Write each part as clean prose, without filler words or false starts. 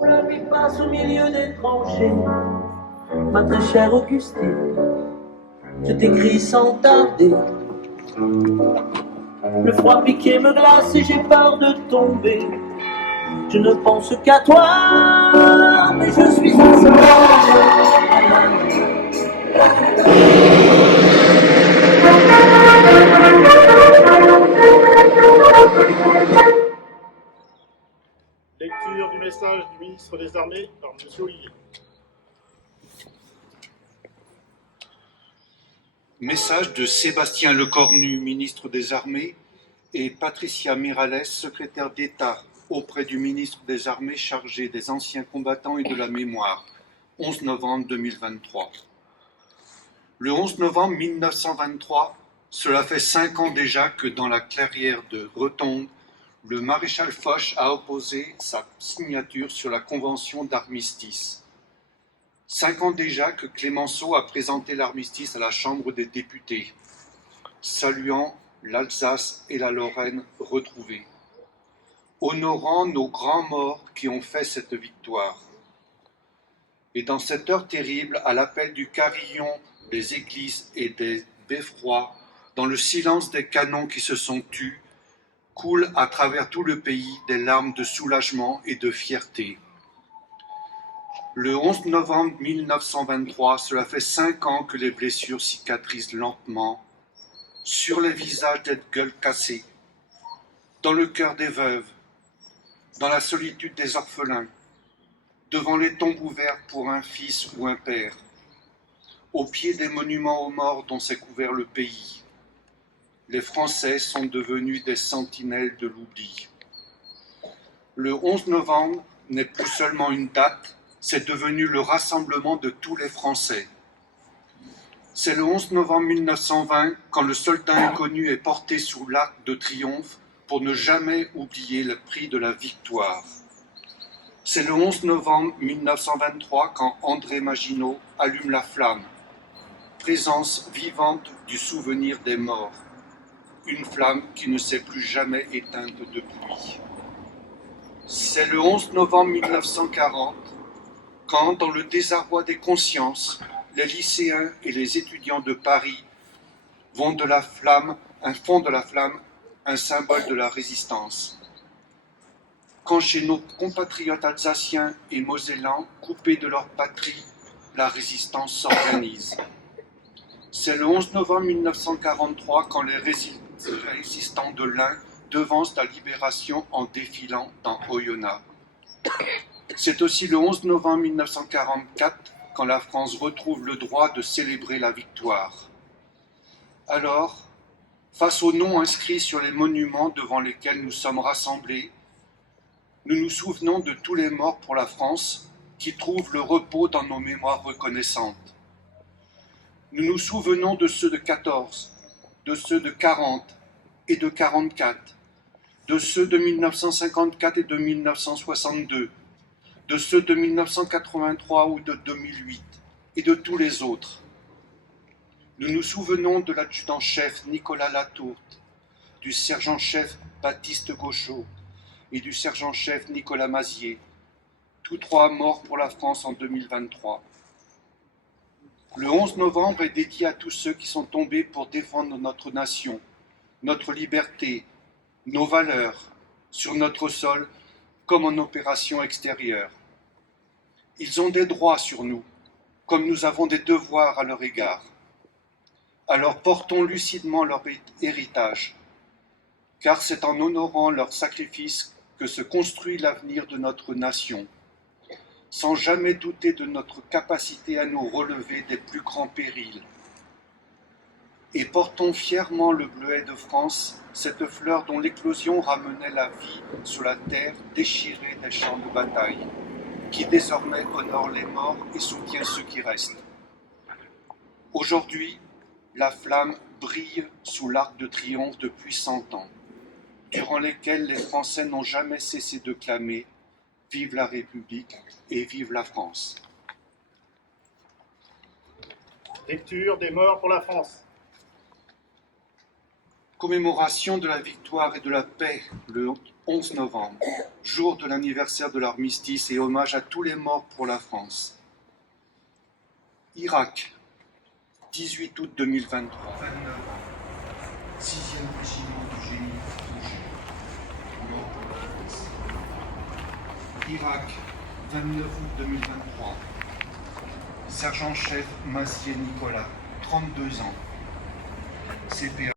La nuit passe au milieu des tranchées, ma très chère Augustine, je t'écris sans tarder. Le froid piqué me glace et j'ai peur de tomber. Je ne pense qu'à toi, mais je suis un singe. Lecture du message du ministre des Armées par M. Ollier. Message de Sébastien Lecornu, ministre des Armées, et Patricia Miralles, secrétaire d'État auprès du ministre des Armées chargé des anciens combattants et de la mémoire, 11 novembre 2023. Le 11 novembre 1923, cela fait 5 ans déjà que dans la clairière de Retonde, le maréchal Foch a opposé sa signature sur la convention d'armistice. 5 ans déjà que Clémenceau a présenté l'armistice à la Chambre des députés, saluant l'Alsace et la Lorraine retrouvées, honorant nos grands morts qui ont fait cette victoire. Et dans cette heure terrible, à l'appel du carillon des églises et des beffrois, dans le silence des canons qui se sont tus, coulent à travers tout le pays des larmes de soulagement et de fierté. Le 11 novembre 1923, cela fait 5 ans que les blessures cicatrisent lentement, sur les visages des gueules cassées, dans le cœur des veuves, dans la solitude des orphelins, devant les tombes ouvertes pour un fils ou un père, au pied des monuments aux morts dont s'est couvert le pays. Les Français sont devenus des sentinelles de l'oubli. Le 11 novembre n'est plus seulement une date, c'est devenu le rassemblement de tous les Français. C'est le 11 novembre 1920 quand le soldat inconnu est porté sous l'arc de triomphe pour ne jamais oublier le prix de la victoire. C'est le 11 novembre 1923 quand André Maginot allume la flamme, présence vivante du souvenir des morts, une flamme qui ne s'est plus jamais éteinte depuis. C'est le 11 novembre 1940 quand, dans le désarroi des consciences, les lycéens et les étudiants de Paris font de la flamme un symbole de la résistance. Quand chez nos compatriotes alsaciens et mosellans, coupés de leur patrie, la résistance s'organise. C'est le 11 novembre 1943 quand les résistants de l'Ain devancent la libération en défilant dans Oyonnax. C'est aussi le 11 novembre 1944 quand la France retrouve le droit de célébrer la victoire. Alors, face aux noms inscrits sur les monuments devant lesquels nous sommes rassemblés, nous nous souvenons de tous les morts pour la France qui trouvent le repos dans nos mémoires reconnaissantes. Nous nous souvenons de ceux de 14, de ceux de 40 et de 44, de ceux de 1954 et de 1962, de ceux de 1983 ou de 2008 et de tous les autres. Nous nous souvenons de l'adjudant-chef Nicolas Latourte, du sergent-chef Baptiste Gauchot et du sergent-chef Nicolas Mazier, tous trois morts pour la France en 2023. Le 11 novembre est dédié à tous ceux qui sont tombés pour défendre notre nation, notre liberté, nos valeurs, sur notre sol comme en opération extérieure. Ils ont des droits sur nous, comme nous avons des devoirs à leur égard. Alors portons lucidement leur héritage, car c'est en honorant leur sacrifice que se construit l'avenir de notre nation, sans jamais douter de notre capacité à nous relever des plus grands périls. Et portons fièrement le bleuet de France, cette fleur dont l'éclosion ramenait la vie sur la terre déchirée des champs de bataille, qui désormais honore les morts et soutient ceux qui restent. Aujourd'hui, la flamme brille sous l'arc de triomphe depuis 100 ans, durant lesquels les Français n'ont jamais cessé de clamer « Vive la République et vive la France ». Lecture des morts pour la France. Commémoration de la victoire et de la paix le 11 novembre, jour de l'anniversaire de l'armistice et hommage à tous les morts pour la France. Irak, 18 août 2023. 29 ans, 6e régiment du génie étranger, mort pour la France. Irak, 29 août 2023. Sergent-chef Massier Nicolas, 32 ans. CPA.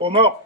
Aux morts.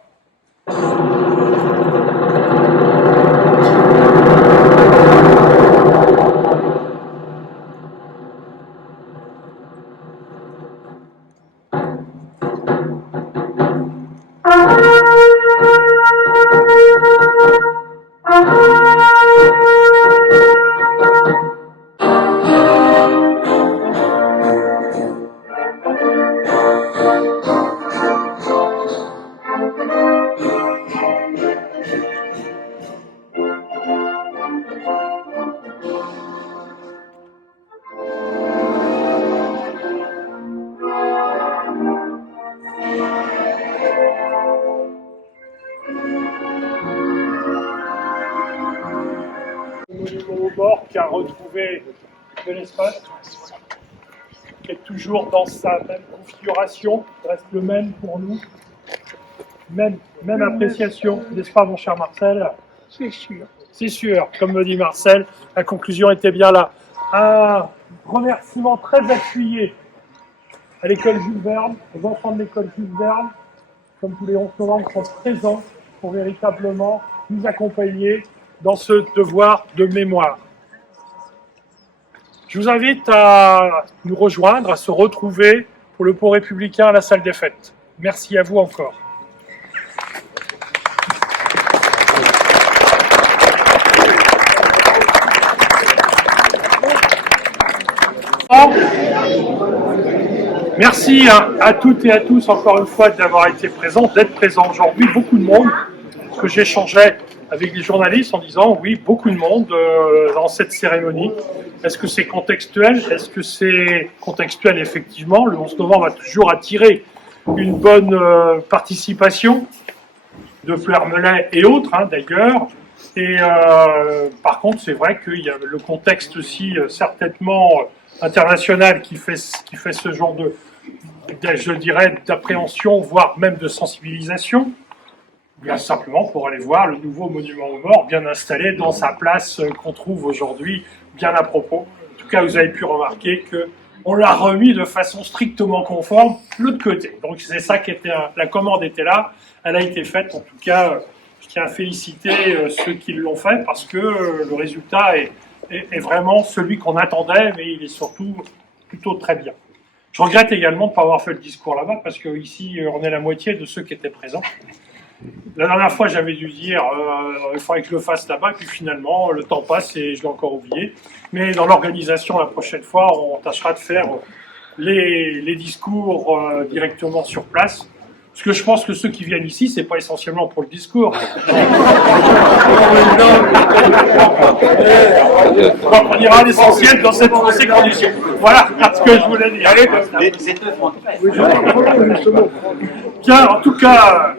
Au bord qui a retrouvé de l'espace, qui est toujours dans sa même configuration, reste le même pour nous, même appréciation, n'est-ce pas mon cher Marcel? C'est sûr. C'est sûr, comme me dit Marcel, la conclusion était bien là. Un remerciement très appuyé à l'école Jules Verne, aux enfants de l'école Jules Verne, comme tous les 11 novembre, sont présents pour véritablement nous accompagner dans ce devoir de mémoire. Je vous invite à nous rejoindre, à se retrouver pour le pont républicain à la salle des fêtes. Merci à vous encore. Merci à toutes et à tous encore une fois d'avoir été présents, d'être présents aujourd'hui. Beaucoup de monde, que j'échangeais avec des journalistes en disant oui, beaucoup de monde dans cette cérémonie. Est-ce que c'est contextuel? Est-ce que c'est contextuel effectivement? Le 11 novembre a toujours attiré une bonne participation de Fleur-Melay et autres d'ailleurs. Et par contre, c'est vrai qu'il y a le contexte aussi certainement international qui fait ce genre de je dirais, d'appréhension, voire même de sensibilisation. Bien simplement pour aller voir le nouveau monument aux morts bien installé dans sa place qu'on trouve aujourd'hui bien à propos. En tout cas, vous avez pu remarquer qu'on l'a remis de façon strictement conforme de l'autre côté. Donc c'est ça qui était, la commande était là, elle a été faite. En tout cas, je tiens à féliciter ceux qui l'ont fait parce que le résultat est vraiment celui qu'on attendait, mais il est surtout plutôt très bien. Je regrette également de ne pas avoir fait le discours là-bas parce qu'ici, on est la moitié de ceux qui étaient présents. La dernière fois, j'avais dû dire il faudrait que je le fasse là-bas, et puis finalement, le temps passe et je l'ai encore oublié. Mais dans l'organisation, la prochaine fois, on tâchera de faire les discours directement sur place. Parce que je pense que ceux qui viennent ici, c'est pas essentiellement pour le discours. Donc on ira à l'essentiel dans ces conditions. Voilà ce que je voulais dire. Bien, en tout cas,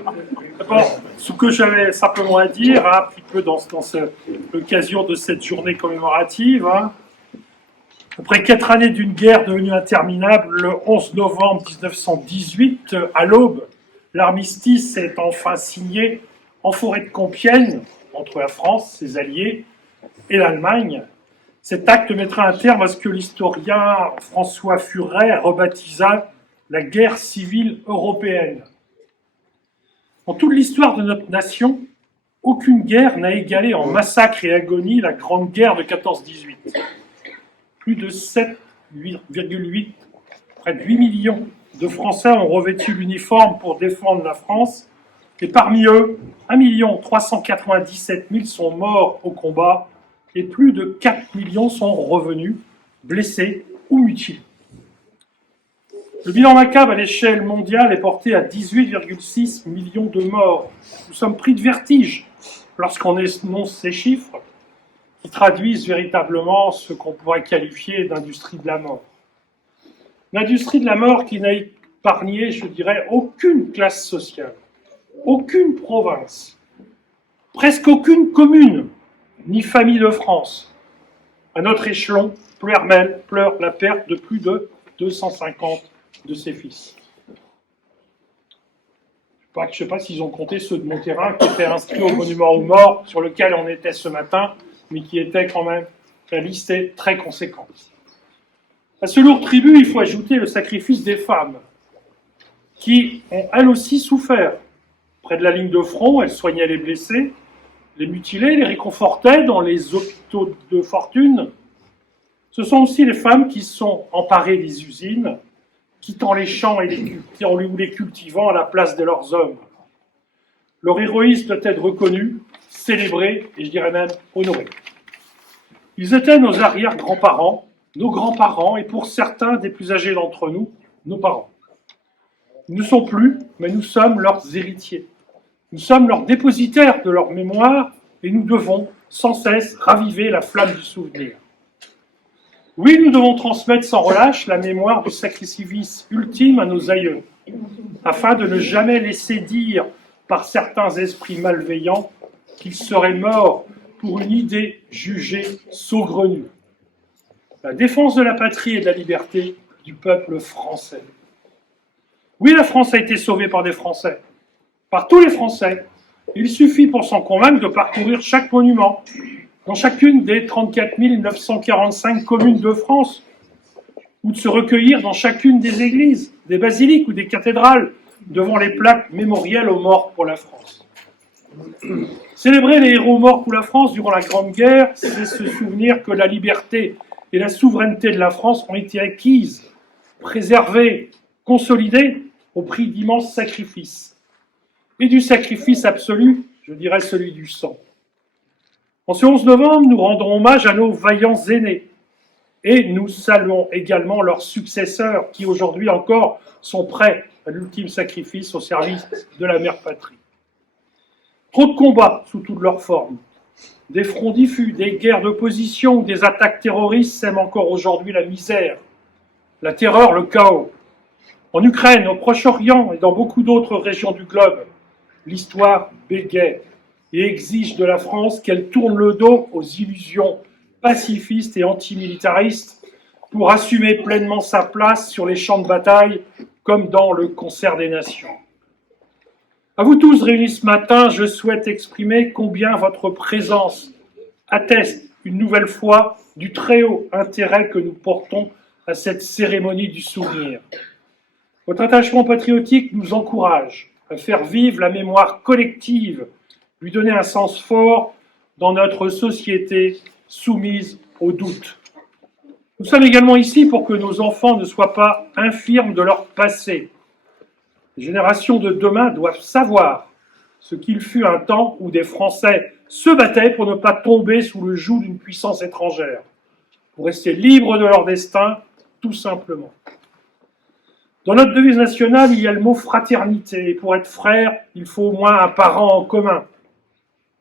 bon, ce que j'avais simplement à dire, un petit peu dans l'occasion de cette journée commémorative, après 4 années d'une guerre devenue interminable, le 11 novembre 1918, à l'aube, l'armistice est enfin signé en forêt de Compiègne, entre la France, ses alliés, et l'Allemagne. Cet acte mettra un terme à ce que l'historien François Furet rebaptisa la guerre civile européenne. Dans toute l'histoire de notre nation, aucune guerre n'a égalé en massacre et agonie la Grande Guerre de 14-18. Plus de 7,8, près de 8 millions de Français ont revêtu l'uniforme pour défendre la France, et parmi eux, 1 397 000 sont morts au combat, et plus de 4 millions sont revenus, blessés ou mutilés. Le bilan macabre à l'échelle mondiale est porté à 18,6 millions de morts. Nous sommes pris de vertige lorsqu'on énonce ces chiffres qui traduisent véritablement ce qu'on pourrait qualifier d'industrie de la mort. L'industrie de la mort qui n'a épargné, je dirais, aucune classe sociale, aucune province, presque aucune commune, ni famille de France. À notre échelon, Ploermel pleure la perte de plus de 250 de ses fils. Je ne sais pas s'ils ont compté ceux de mon terrain qui étaient inscrits au monument aux morts sur lequel on était ce matin, mais qui était quand même, la liste est très conséquente. À ce lourd tribut, il faut ajouter le sacrifice des femmes, qui ont elles aussi souffert. Près de la ligne de front, elles soignaient les blessés, les mutilés, les réconfortaient dans les hôpitaux de fortune. Ce sont aussi les femmes qui sont emparées des usines, quittant les champs ou les cultivant à la place de leurs hommes. Leur héroïsme doit être reconnu, célébré et je dirais même honoré. Ils étaient nos arrière-grands-parents, nos grands-parents et pour certains des plus âgés d'entre nous, nos parents. Ils ne sont plus, mais nous sommes leurs héritiers. Nous sommes leurs dépositaires de leur mémoire et nous devons sans cesse raviver la flamme du souvenir. Oui, nous devons transmettre sans relâche la mémoire du sacrifice ultime à nos aïeux, afin de ne jamais laisser dire par certains esprits malveillants qu'ils seraient morts pour une idée jugée saugrenue. La défense de la patrie et de la liberté du peuple français. Oui, la France a été sauvée par des Français, par tous les Français. Il suffit pour s'en convaincre de parcourir chaque monument, dans chacune des 34 945 communes de France, ou de se recueillir dans chacune des églises, des basiliques ou des cathédrales, devant les plaques mémorielles aux morts pour la France. Célébrer les héros morts pour la France durant la Grande Guerre, c'est se souvenir que la liberté et la souveraineté de la France ont été acquises, préservées, consolidées au prix d'immenses sacrifices. Et du sacrifice absolu, je dirais celui du sang. En ce 11 novembre, nous rendons hommage à nos vaillants aînés et nous saluons également leurs successeurs qui aujourd'hui encore sont prêts à l'ultime sacrifice au service de la mère patrie. Trop de combats sous toutes leurs formes, des fronts diffus, des guerres d'opposition ou des attaques terroristes sèment encore aujourd'hui la misère, la terreur, le chaos. En Ukraine, au Proche-Orient et dans beaucoup d'autres régions du globe, l'histoire bégaie et exige de la France qu'elle tourne le dos aux illusions pacifistes et antimilitaristes pour assumer pleinement sa place sur les champs de bataille comme dans le concert des nations. À vous tous réunis ce matin, je souhaite exprimer combien votre présence atteste une nouvelle fois du très haut intérêt que nous portons à cette cérémonie du souvenir. Votre attachement patriotique nous encourage à faire vivre la mémoire collective, lui donner un sens fort dans notre société soumise au doute. Nous sommes également ici pour que nos enfants ne soient pas infirmes de leur passé. Les générations de demain doivent savoir ce qu'il fut un temps où des Français se battaient pour ne pas tomber sous le joug d'une puissance étrangère, pour rester libres de leur destin, tout simplement. Dans notre devise nationale, il y a le mot fraternité. Et pour être frère, il faut au moins un parent en commun.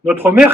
Notre mère